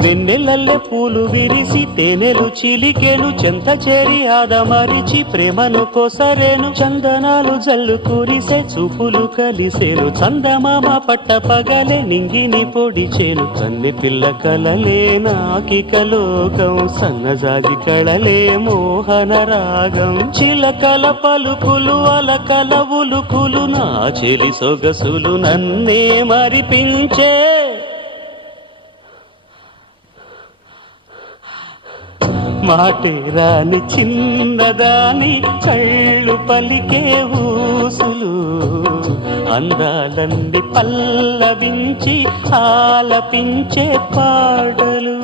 వెన్నెలల్లె పూలు విరిసి తేనెలు చిలికెను చెంత చేరి ఆదమరిచి ప్రేమను కొసరేను చందనాలు జల్లు కురిసే చూపులు కలిసేను చందమామ పట్ట పగలే నింగిని పొడిచేను కన్నె పిల్ల కలలే నాకిక లోకం సన్నజాజి కళలే మోహన రాగం చిలకల పలుకులు అలకల ఉలుకులు నా చెలి సొగసులు నన్నే మరిపించే మాటే రాని చిన్నదాని కళ్ళు పలికే ఊసులు అందాలన్నీ పల్లవించి ఆలపించే పాటలు